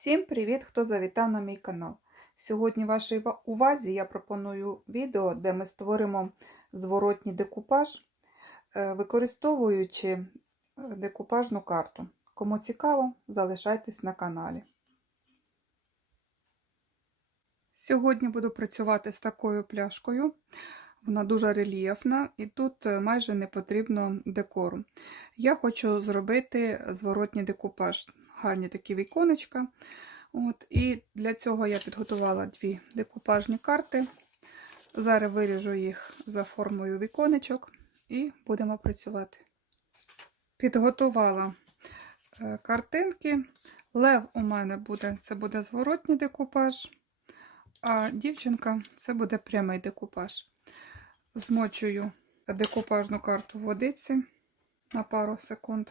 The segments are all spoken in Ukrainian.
Всім привіт, хто завітав на мій канал. Сьогодні вашій увазі я пропоную відео, де ми створимо зворотній декупаж, е, використовуючи е, декупажну карту. Кому цікаво, залишайтесь на каналі. Сьогодні буду працювати з такою пляшкою. Вона дуже рельєфна і тут е, майже не потрібно декору. Я хочу зробити зворотній декупаж. Гарні такі віконечка. От, І для цього я підготувала дві декупажні карти. Зараз виріжу їх за формою віконечок і будемо працювати. Підготувала е, картинки. Лев у мене буде, це буде зворотній декупаж, а дівчинка це буде прямий декупаж. Змочую декупажну карту водиці на пару секунд.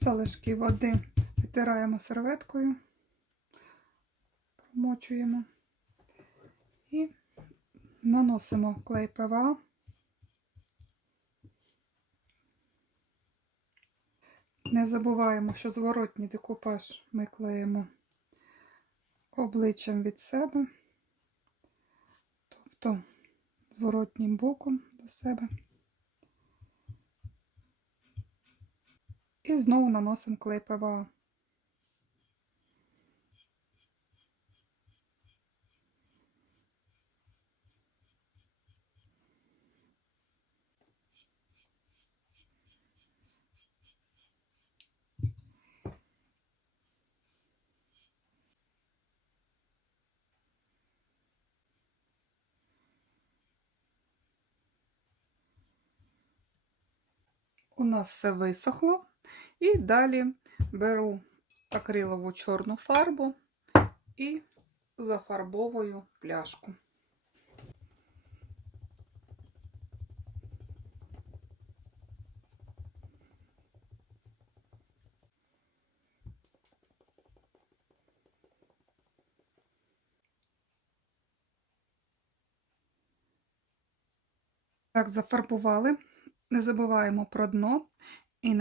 Залишки води витираємо серветкою, промочуємо і наносимо клей ПВА. Не забуваємо, що зворотній декупаж ми клеїмо обличчям від себе, тобто зворотнім боком до себе. І знову наносимо клей ПВА. У нас все висохло. І далі беру акрилову чорну фарбу і зафарбовую пляшку. Так, зафарбували. Не забуваємо про дно і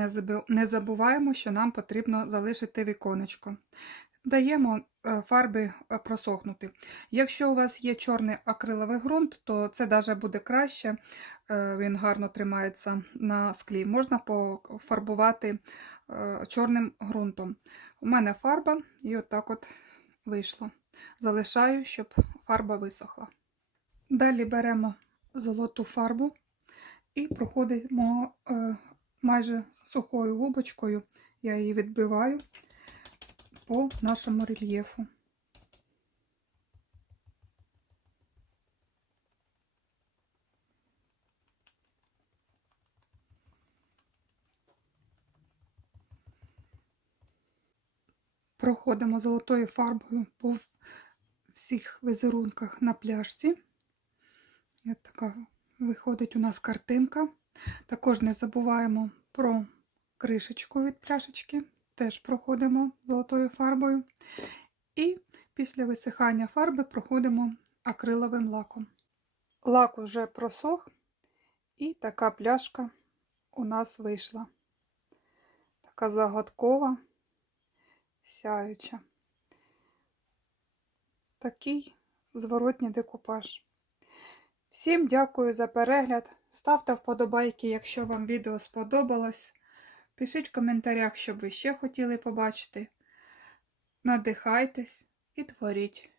не забуваємо, що нам потрібно залишити віконечко. Даємо е, фарби е, просохнути. Якщо у вас є чорний акриловий ґрунт, то це навіть буде краще, е, він гарно тримається на склі. Можна пофарбувати чорним ґрунтом. У мене фарба, і отак от вийшло. Залишаю, щоб фарба висохла. Далі беремо золоту фарбу і проходимо е, майже сухою губочкою, я її відбиваю по нашому рельєфу. Проходимо золотою фарбою по всіх візерунках на пляжці. Ось така виходить у нас картинка. Також не забуваємо про кришечку від пляшечки, теж проходимо золотою фарбою. І після висихання фарби проходимо акриловим лаком. Лак вже просох, і така пляшка у нас вийшла. Така загадкова, сяюча. Такий зворотній декупаж. Всім дякую за перегляд. Ставте вподобайки, якщо вам відео сподобалось. Пишіть в коментарях, що ви ще хотіли побачити. Надихайтесь і творіть.